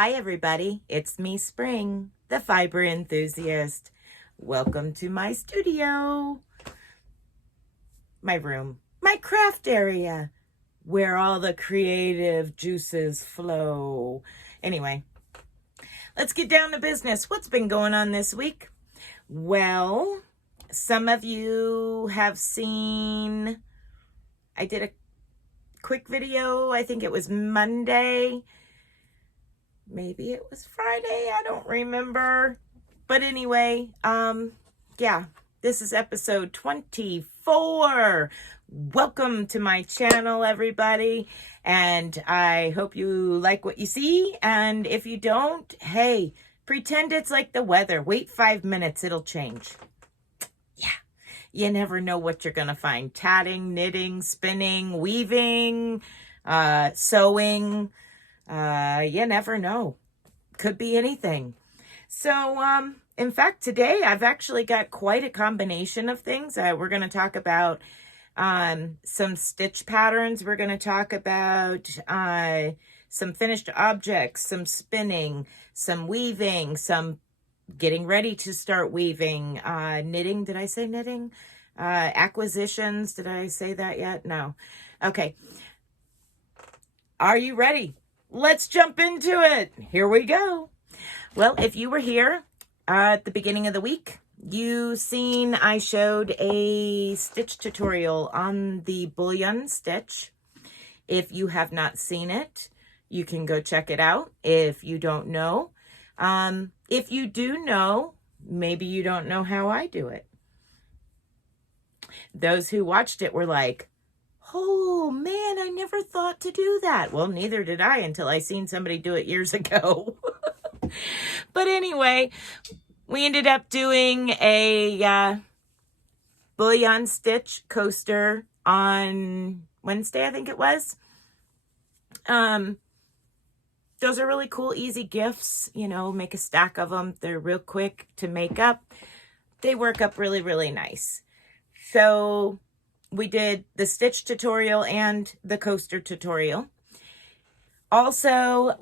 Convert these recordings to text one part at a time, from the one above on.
Hi everybody, it's me Spring, the fiber enthusiast. Welcome to my studio, my room, my craft area, where all the creative juices flow. Anyway, let's get down to business. What's been going on this week? Well, some of you have seen, I did a quick video, I think it was Monday. Maybe it was Friday, I don't remember. But anyway, yeah, this is episode 24. Welcome to my channel, everybody. And I hope you like what you see. And if you don't, hey, pretend it's like the weather. Wait 5 minutes, it'll change. Yeah, you never know what you're going to find. Tatting, knitting, spinning, weaving, sewing. You never know. Could be anything. So, in fact, today I've actually got quite a combination of things. We're going to talk about some stitch patterns. We're going to talk about some finished objects, some spinning, some weaving, some getting ready to start weaving, knitting. Did I say knitting? Acquisitions. Did I say that yet? No. Okay. Are you ready? Let's jump into it. Here we go. Well, if you were here at the beginning of the week, you seen I showed a stitch tutorial on the bullion stitch. If you have not seen it, you can go check it out if you don't know. If you do know, maybe you don't know how I do it. Those who watched it were like, oh man, I never thought to do that. Well, neither did I until I seen somebody do it years ago. But anyway, we ended up doing a bullion stitch coaster on Wednesday, I think it was. Those are really cool, easy gifts. You know, make a stack of them. They're real quick to make up. They work up really, really nice. So we did the stitch tutorial and the coaster tutorial. Also,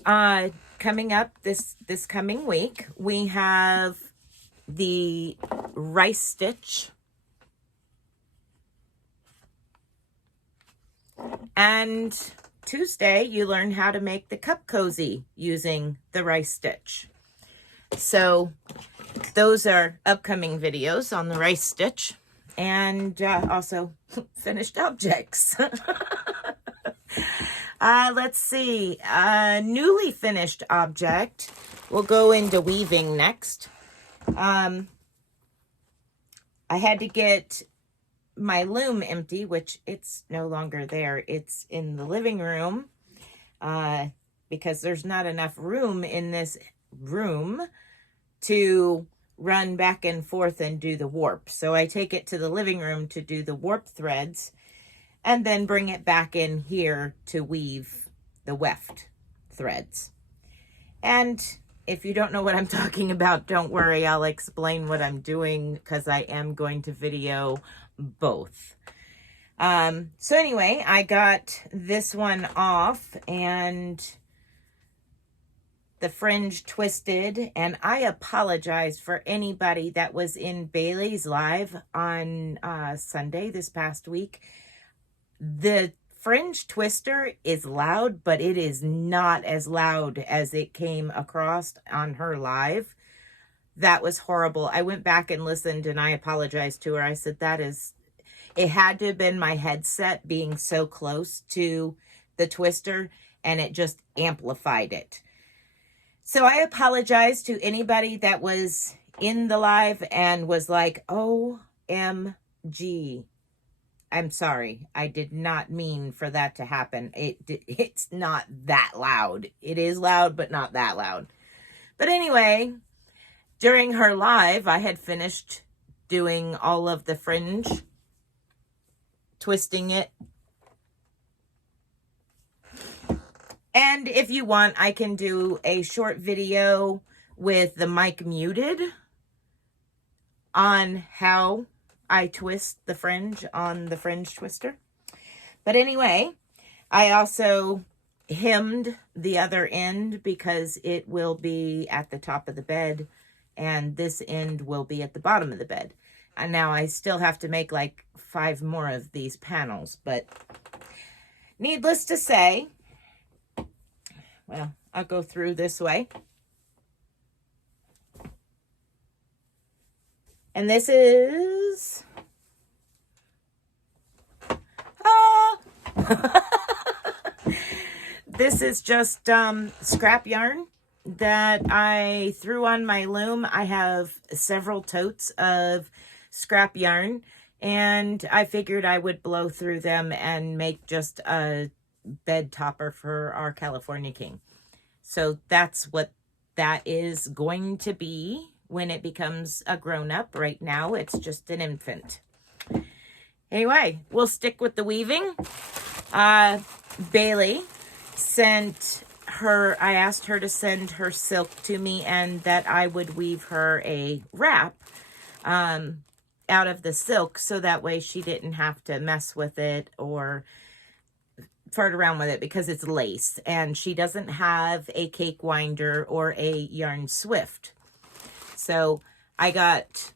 coming up this coming week, we have the rice stitch. And Tuesday, you learn how to make the cup cozy using the rice stitch. So those are upcoming videos on the rice stitch. And also finished objects. Let's see. Newly finished object. We'll go into weaving next. I had to get my loom empty, which it's no longer there. It's in the living room because there's not enough room in this room to run back and forth and do the warp. So I take it to the living room to do the warp threads and then bring it back in here to weave the weft threads. And if you don't know what I'm talking about, don't worry, I'll explain what I'm doing because I am going to video both. So anyway, I got this one off and the fringe twisted, and I apologize for anybody that was in Bailey's live on Sunday this past week. The fringe twister is loud, but it is not as loud as it came across on her live. That was horrible. I went back and listened and I apologized to her. I said, it had to have been my headset being so close to the twister and it just amplified it. So I apologize to anybody that was in the live and was like, OMG. I'm sorry. I did not mean for that to happen. It's not that loud. It is loud, but not that loud. But anyway, during her live, I had finished doing all of the fringe, twisting it. And if you want, I can do a short video with the mic muted on how I twist the fringe on the fringe twister. But anyway, I also hemmed the other end because it will be at the top of the bed and this end will be at the bottom of the bed. And now I still have to make like 5 more of these panels, but needless to say, well, I'll go through this way. And this is, this is just scrap yarn that I threw on my loom. I have several totes of scrap yarn, and I figured I would blow through them and make just a bed topper for our California King. So that's what that is going to be when it becomes a grown-up. Right now, it's just an infant. Anyway, we'll stick with the weaving. Bailey sent her, I asked her to send her silk to me and that I would weave her a wrap out of the silk so that way she didn't have to mess with it or fart around with it because it's lace and she doesn't have a cake winder or a yarn swift. So I got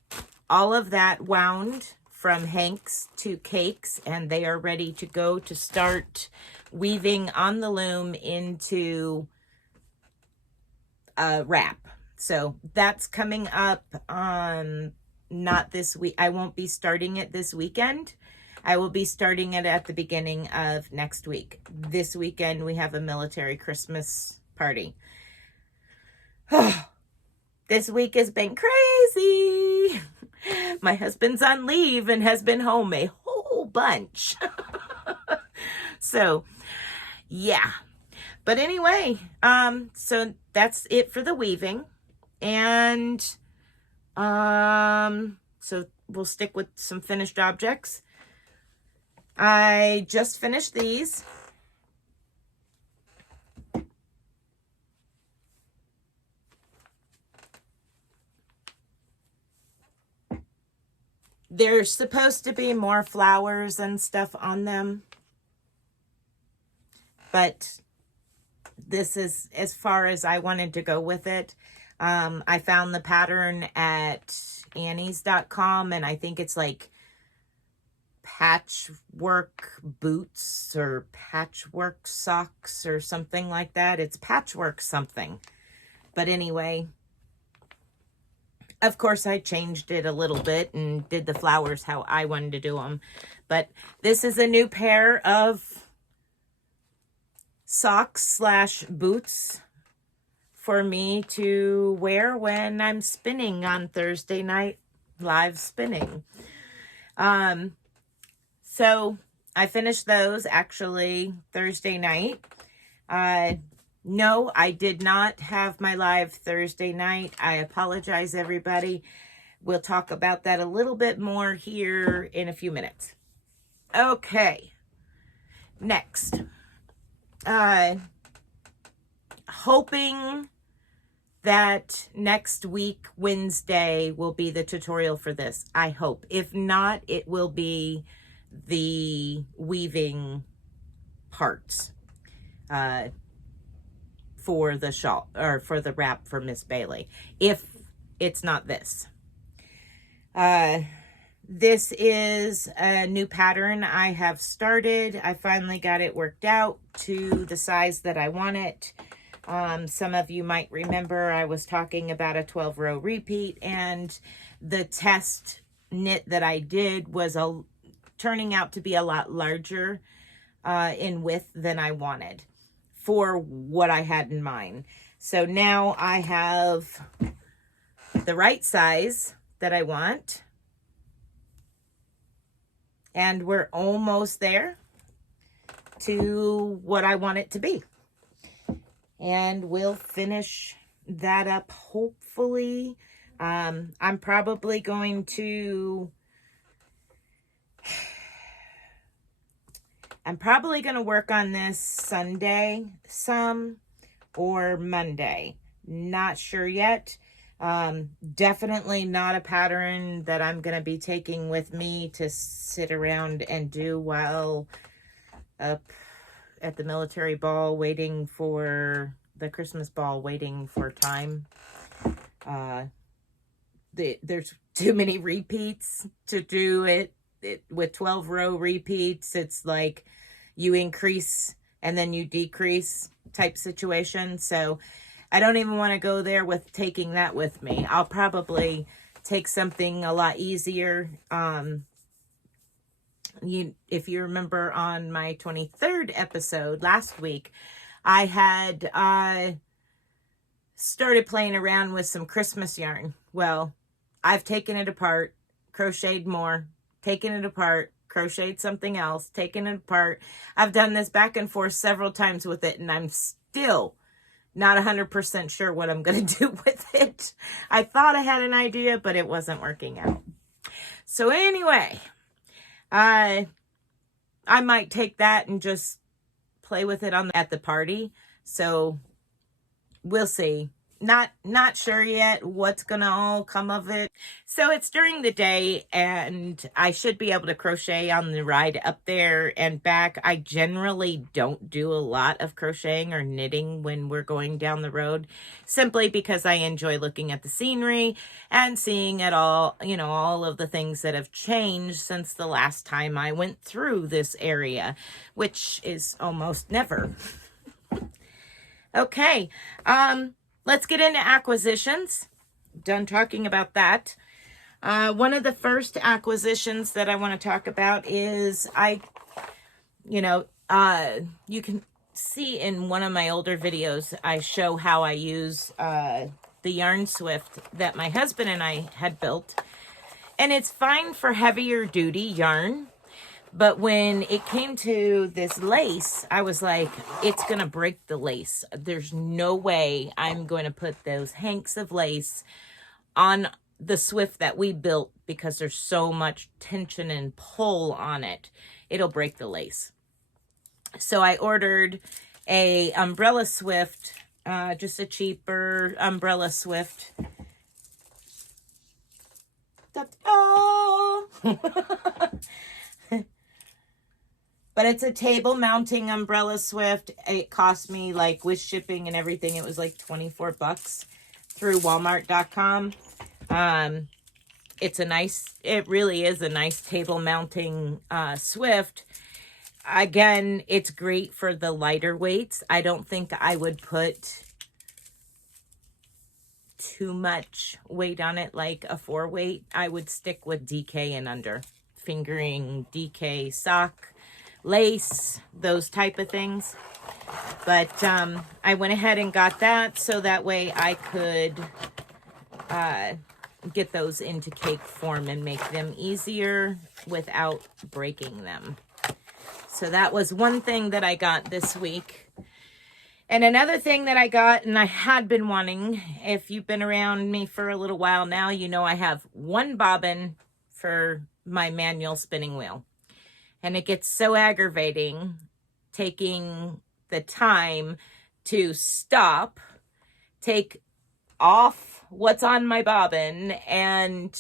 all of that wound from Hank's to Cakes, and they are ready to go to start weaving on the loom into a wrap. So that's coming up not this week. I won't be starting it this weekend. I will be starting it at the beginning of next week. This weekend we have a military Christmas party. This week has been crazy. My husband's on leave and has been home a whole bunch. So, yeah. But anyway, so that's it for the weaving. And so we'll stick with some finished objects. I just finished these. There's supposed to be more flowers and stuff on them, but this is as far as I wanted to go with it. I found the pattern at Annie's.com, and I think it's like patchwork boots or patchwork socks or something like that. It's patchwork something. But anyway, of course, I changed it a little bit and did the flowers how I wanted to do them. But this is a new pair of socks slash boots for me to wear when I'm spinning on Thursday night, live spinning. So I finished those actually Thursday night. No, I did not have my live Thursday night. I apologize, everybody. We'll talk about that a little bit more here in a few minutes. Okay. Next. Hoping that next week, Wednesday, will be the tutorial for this. I hope. If not, it will be the weaving parts. For the shawl or for the wrap for Miss Bailey, if it's not this. This is a new pattern I have started. I finally got it worked out to the size that I want it. Some of you might remember I was talking about a 12-row repeat, and the test knit that I did was turning out to be a lot larger in width than I wanted for what I had in mind. So now I have the right size that I want. And we're almost there to what I want it to be. And we'll finish that up hopefully. I'm probably going to work on this Sunday some or Monday. Not sure yet. Definitely not a pattern that I'm going to be taking with me to sit around and do while up at the military ball waiting for the Christmas ball, waiting for time. There's too many repeats to do it with 12 row repeats. It's like you increase and then you decrease type situation. So I don't even want to go there with taking that with me. I'll probably take something a lot easier. If you remember on my 23rd episode last week, I had started playing around with some Christmas yarn. Well, I've taken it apart, crocheted more, taken it apart, crocheted something else, taken it apart. I've done this back and forth several times with it, and I'm still not 100% sure what I'm going to do with it. I thought I had an idea, but it wasn't working out. So anyway, I might take that and just play with it at the party. So we'll see. Not sure yet what's gonna all come of it. So it's during the day, and I should be able to crochet on the ride up there and back. I generally don't do a lot of crocheting or knitting when we're going down the road, simply because I enjoy looking at the scenery and seeing it all, all of the things that have changed since the last time I went through this area, which is almost never. Okay, let's get into acquisitions. Done talking about that. One of the first acquisitions that I want to talk about is you can see in one of my older videos, I show how I use the yarn swift that my husband and I had built. And it's fine for heavier duty yarn. But when it came to this lace, I was like, it's going to break the lace. There's no way I'm going to put those hanks of lace on the swift that we built because there's so much tension and pull on it. It'll break the lace. So I ordered a umbrella swift, just a cheaper umbrella swift. Oh! But it's a table mounting umbrella swift. It cost me, like, with shipping and everything, it was like 24 bucks through Walmart.com. It really is a nice table mounting swift. Again, it's great for the lighter weights. I don't think I would put too much weight on it, like a 4 weight. I would stick with DK and under. Fingering, DK, sock, lace, those type of things. But I went ahead and got that so that way I could get those into cake form and make them easier without breaking them. So that was one thing that I got this week. And another thing that I got, and I had been wanting, if you've been around me for a little while now, you know I have one bobbin for my manual spinning wheel. And it gets so aggravating taking the time to stop, take off what's on my bobbin, and,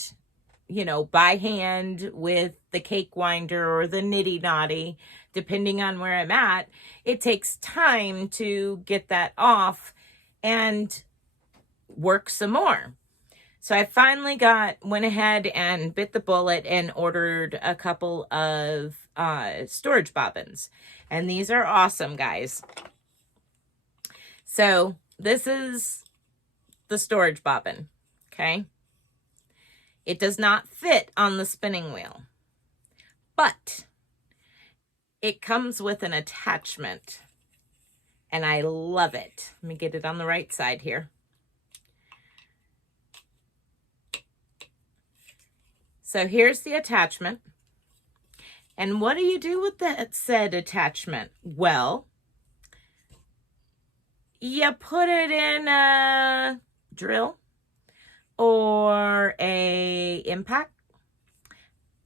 by hand with the cake winder or the nitty knotty, depending on where I'm at, it takes time to get that off and work some more. So I finally went ahead and bit the bullet and ordered a couple of storage bobbins. And these are awesome, guys. So this is the storage bobbin, okay? It does not fit on the spinning wheel, but it comes with an attachment, and I love it. Let me get it on the right side here. So here's the attachment. And what do you do with that said attachment? Well, you put it in a drill or a impact.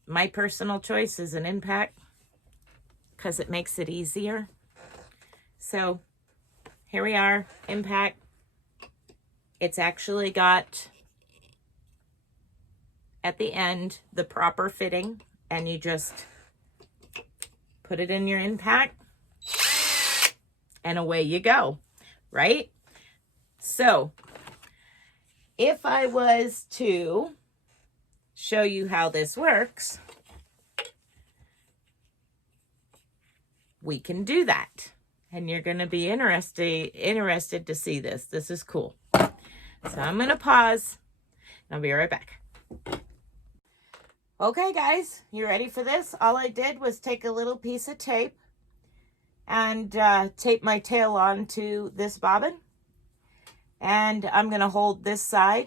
My personal choice is an impact because it makes it easier. So here we are, impact. It's actually got at the end the proper fitting, and you just put it in your impact and away you go, right? So if I was to show you how this works, we can do that. And you're going to be interested to see this. This is cool. So I'm going to pause. I'll be right back. Okay, guys, you ready for this? All I did was take a little piece of tape and tape my tail onto this bobbin. And I'm going to hold this side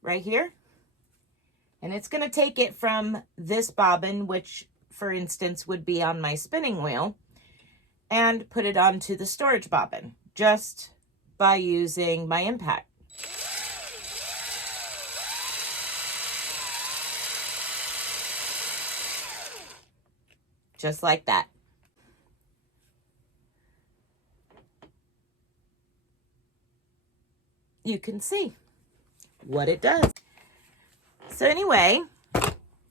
right here. And it's going to take it from this bobbin, which, for instance, would be on my spinning wheel, and put it onto the storage bobbin just by using my impact. Just like that. You can see what it does. So anyway,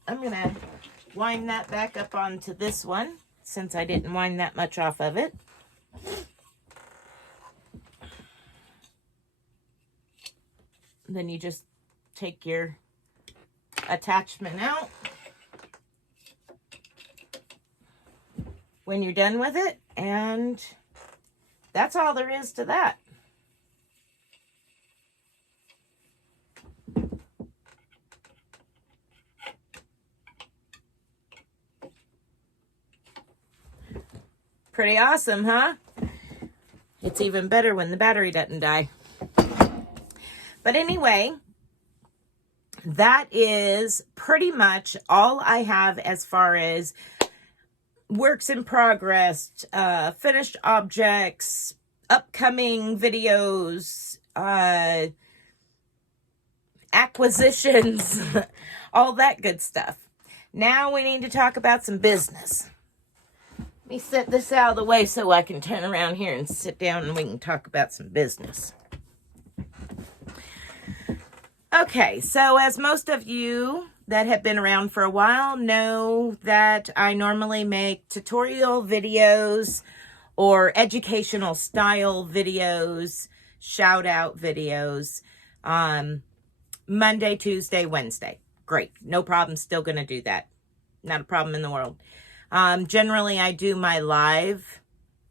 I'm going to wind that back up onto this one, since I didn't wind that much off of it. Then you just take your attachment out when you're done with it, and that's all there is to that. Pretty awesome, huh? It's even better when the battery doesn't die. But anyway, that is pretty much all I have as far as works in progress, finished objects, upcoming videos, acquisitions, all that good stuff. Now we need to talk about some business. Let me set this out of the way so I can turn around here and sit down and we can talk about some business. Okay, so as most of you that have been around for a while know, that I normally make tutorial videos or educational style videos, shout out videos, Monday, Tuesday, Wednesday. Great, no problem, still going to do that. Not a problem in the world. Generally, I do my live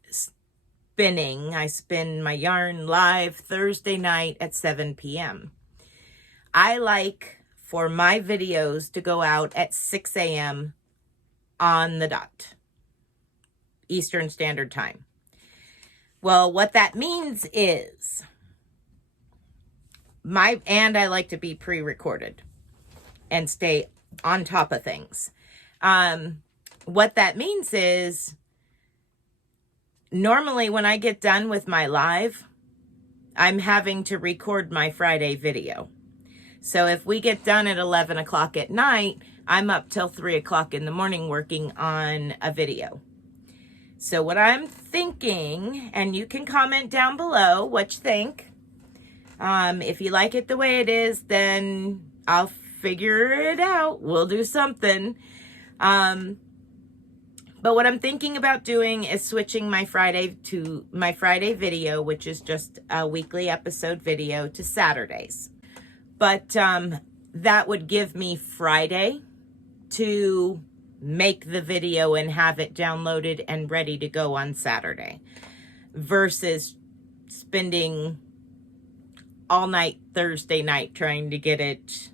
spinning. I spin my yarn live Thursday night at 7 p.m. I like for my videos to go out at 6 a.m. on the dot, Eastern Standard Time. Well, what that means is and I like to be pre-recorded and stay on top of things. What that means is, normally when I get done with my live, I'm having to record my Friday video. So if we get done at 11 o'clock at night, I'm up till 3 o'clock in the morning working on a video. So what I'm thinking, and you can comment down below what you think. If you like it the way it is, then I'll figure it out. We'll do something. But what I'm thinking about doing is switching my Friday video, which is just a weekly episode video, to Saturdays. But that would give me Friday to make the video and have it downloaded and ready to go on Saturday, versus spending all night Thursday night trying to get it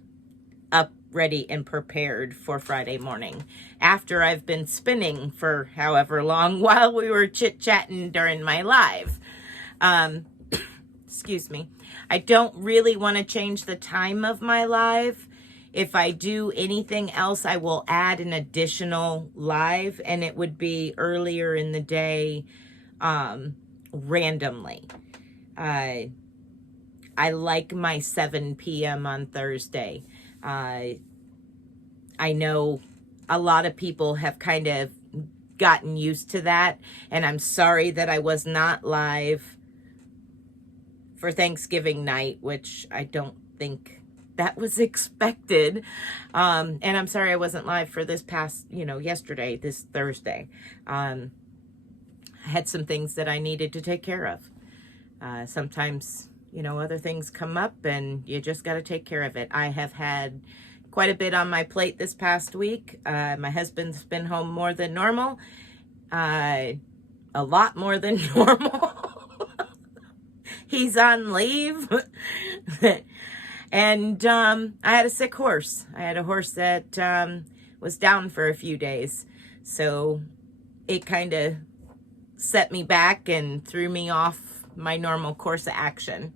up, ready, and prepared for Friday morning, after I've been spinning for however long while we were chit-chatting during my live. Excuse me. I don't really want to change the time of my live. If I do anything else, I will add an additional live, and it would be earlier in the day, randomly. I like my 7 p.m. on Thursday. I know a lot of people have kind of gotten used to that, and I'm sorry that I was not live for Thanksgiving night, which I don't think that was expected. And I'm sorry I wasn't live for this past, yesterday, this Thursday. had some things that I needed to take care of. Sometimes, you know, other things come up and you just got to take care of it. I have had quite a bit on my plate this past week. My husband's been home more than normal. A lot more than normal. He's on leave. And I had a sick horse. I had a horse that was down for a few days. So it kind of set me back and threw me off my normal course of action.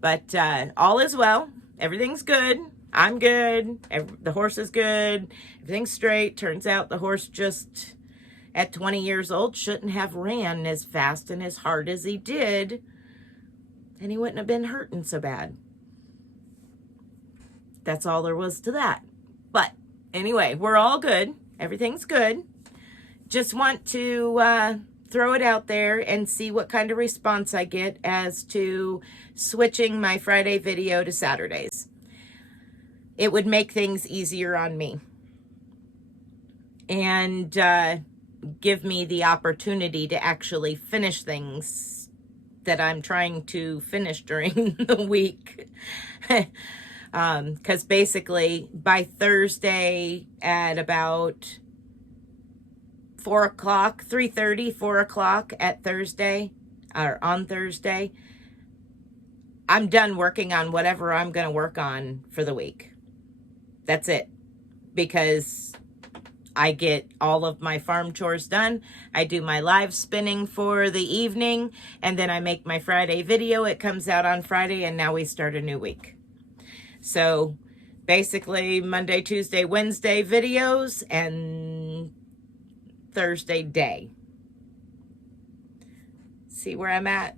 But all is well. Everything's good. I'm good. The horse is good. Everything's straight. Turns out the horse just, at 20 years old, shouldn't have ran as fast and as hard as he did. And he wouldn't have been hurting so bad. That's all there was to that. But anyway, we're all good. Everything's good. Just want to throw it out there and see what kind of response I get as to switching my Friday video to Saturdays. It would make things easier on me and give me the opportunity to actually finish things that I'm trying to finish during the week. Because basically by Thursday at about 4 o'clock, 3:30, 4 o'clock at Thursday, or on Thursday, I'm done working on whatever I'm going to work on for the week. That's it. Because I get all of my farm chores done. I do my live spinning for the evening, and then I make my Friday video. It comes out on Friday, and now we start a new week. So basically Monday, Tuesday, Wednesday videos, and Thursday day. See where I'm at?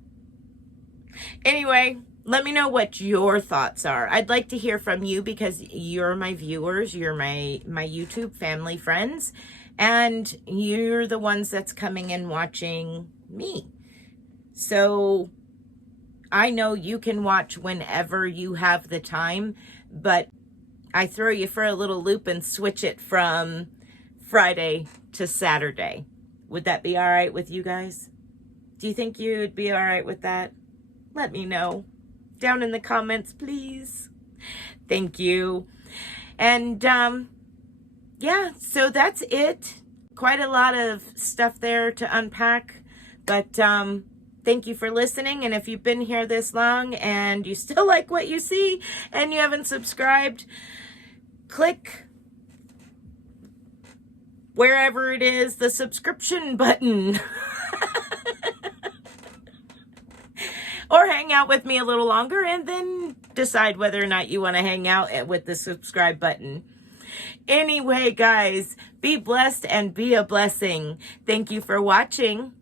Anyway, let me know what your thoughts are. I'd like to hear from you because you're my viewers, you're my YouTube family friends, and you're the ones that's coming and watching me. So I know you can watch whenever you have the time, but I throw you for a little loop and switch it from Friday to Saturday. Would that be all right with you guys? Do you think you'd be all right with that? Let me know down in the comments, please. Thank you. And yeah, so that's it. Quite a lot of stuff there to unpack, but thank you for listening. And if you've been here this long and you still like what you see and you haven't subscribed, click wherever it is, the subscription button. Or hang out with me a little longer and then decide whether or not you want to hang out with the subscribe button. Anyway, guys, be blessed and be a blessing. Thank you for watching.